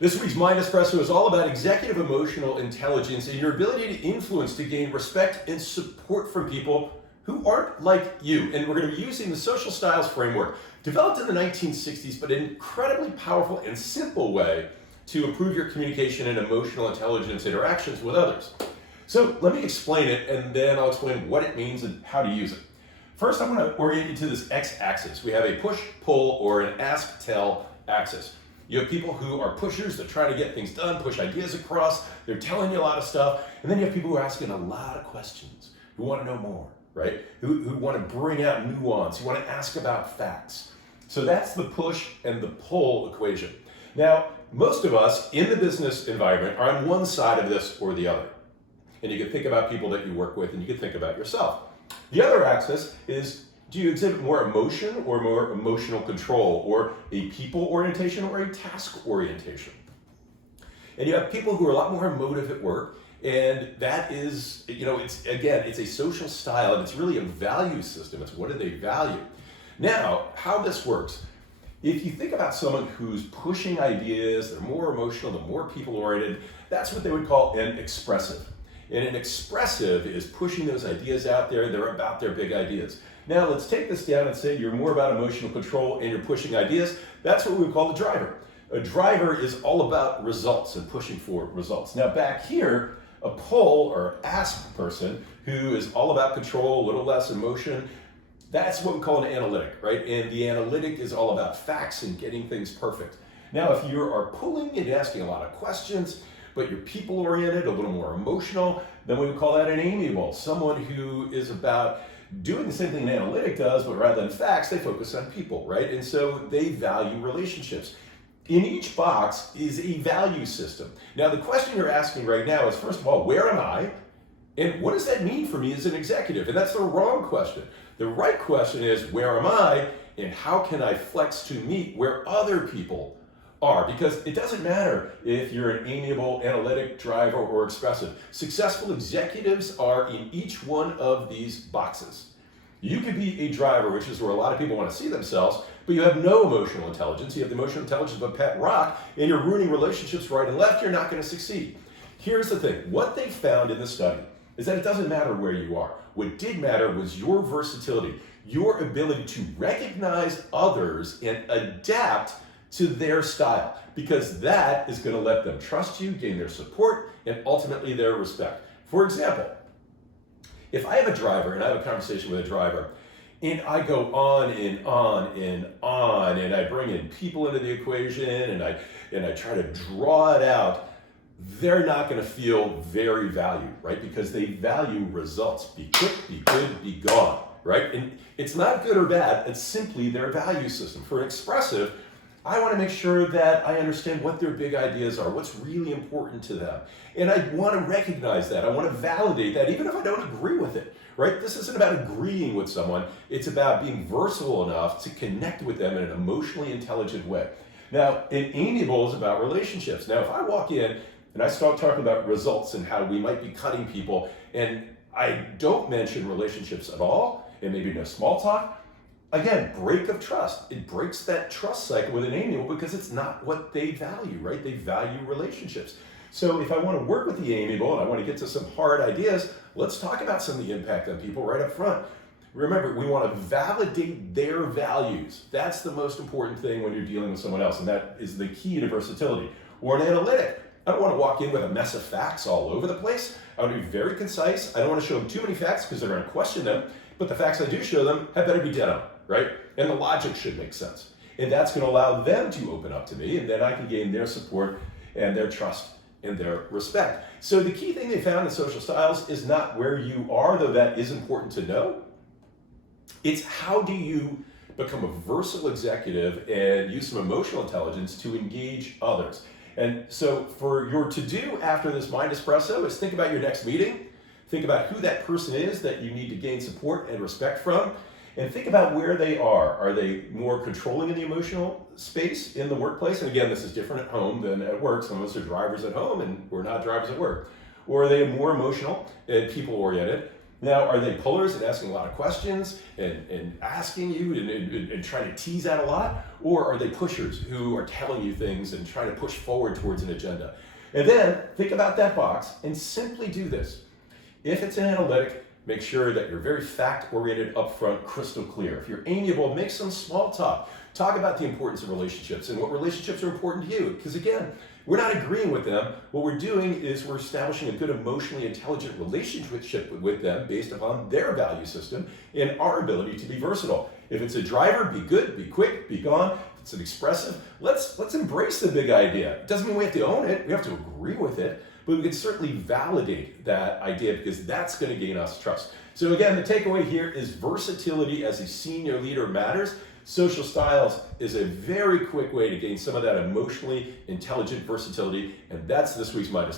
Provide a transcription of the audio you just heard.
This week's MindEspresso is all about executive emotional intelligence and your ability to influence to gain respect and support from people who aren't like you. And we're going to be using the social styles framework, developed in the 1960s, but an incredibly powerful and simple way to improve your communication and emotional intelligence interactions with others. So let me explain it, and then I'll explain what it means and how to use it. First, I'm going to orient you to this X-axis. We have a push-pull or an ask-tell axis. You have people who are pushers that try to get things done, push ideas across, they're telling you a lot of stuff, and then you have people who are asking a lot of questions, who want to know more, right? Who want to bring out nuance, who want to ask about facts. So that's the push and the pull equation. Now, most of us in the business environment are on one side of this or the other. And you can think about people that you work with, and you can think about yourself. The other axis is, do you exhibit more emotion or more emotional control, or a people orientation or a task orientation? And you have people who are a lot more emotive at work, and that is, it's a social style, and it's really a value system. It's what do they value? Now, how this works. If you think about someone who's pushing ideas, they're more emotional, they're more people oriented, that's what they would call an expressive. And an expressive is pushing those ideas out there, they're about their big ideas. Now let's take this down and say you're more about emotional control and you're pushing ideas. That's what we would call the driver. A driver is all about results and pushing for results. Now back here, a pull or ask person who is all about control, a little less emotion, that's what we call an analytic, right? And the analytic is all about facts and getting things perfect. Now if you are pulling and asking a lot of questions, but you're people oriented, a little more emotional, then we would call that an amiable, someone who is about doing the same thing an analytic does, but rather than facts, they focus on people, right? And so they value relationships. In each box is a value system. Now, the question you're asking right now is, first of all, where am I? And what does that mean for me as an executive? And that's the wrong question. The right question is, where am I? And how can I flex to meet where other people are? Because it doesn't matter if you're an amiable, analytic, driver, or expressive. Successful executives are in each one of these boxes. You could be a driver, which is where a lot of people want to see themselves, but you have no emotional intelligence. You have the emotional intelligence of a pet rock, and you're ruining relationships right and left. You're not going to succeed. Here's the thing. What they found in the study is that it doesn't matter where you are. What did matter was your versatility, your ability to recognize others and adapt to their style, because that is going to let them trust you, gain their support, and ultimately their respect. For example, if I have a driver and I have a conversation with a driver, and I go on and on and on, and I bring in people into the equation, and I try to draw it out, they're not going to feel very valued, right? Because they value results. Be quick, be good, be gone, right? And it's not good or bad, it's simply their value system. For an expressive, I want to make sure that I understand what their big ideas are, what's really important to them. And I want to recognize that. I want to validate that, even if I don't agree with it, right? This isn't about agreeing with someone. It's about being versatile enough to connect with them in an emotionally intelligent way. Now, an amiable is about relationships. Now, if I walk in and I start talking about results and how we might be cutting people, and I don't mention relationships at all, and maybe no small talk, again, break of trust. It breaks that trust cycle with an amiable because it's not what they value, right? They value relationships. So if I want to work with the amiable and I want to get to some hard ideas, let's talk about some of the impact on people right up front. Remember, we want to validate their values. That's the most important thing when you're dealing with someone else, and that is the key to versatility. Or an analytic. I don't want to walk in with a mess of facts all over the place. I want to be very concise. I don't want to show them too many facts because they're going to question them, but the facts I do show them had better be dead on, right? And the logic should make sense. And that's going to allow them to open up to me, and then I can gain their support and their trust and their respect. So the key thing they found in social styles is not where you are, though that is important to know. It's how do you become a versatile executive and use some emotional intelligence to engage others. And so for your to-do after this MindEspresso is think about your next meeting, think about who that person is that you need to gain support and respect from, and think about where they are. Are they more controlling in the emotional space in the workplace? And again, this is different at home than at work. Some of us are drivers at home and we're not drivers at work. Or are they more emotional and people-oriented? Now, are they pullers and asking a lot of questions and asking you and trying to tease out a lot? Or are they pushers who are telling you things and trying to push forward towards an agenda? And then think about that box and simply do this. If it's an analytic, make sure that you're very fact-oriented, upfront, crystal clear. If you're amiable, make some small talk. Talk about the importance of relationships and what relationships are important to you. Because again, we're not agreeing with them. What we're doing is we're establishing a good emotionally intelligent relationship with them based upon their value system and our ability to be versatile. If it's a driver, be good, be quick, be gone. If it's an expressive, let's embrace the big idea. It doesn't mean we have to own it. We have to agree with it. But we can certainly validate that idea because that's going to gain us trust. So again, the takeaway here is versatility as a senior leader matters. Social styles is a very quick way to gain some of that emotionally intelligent versatility, and that's this week's MindEspresso.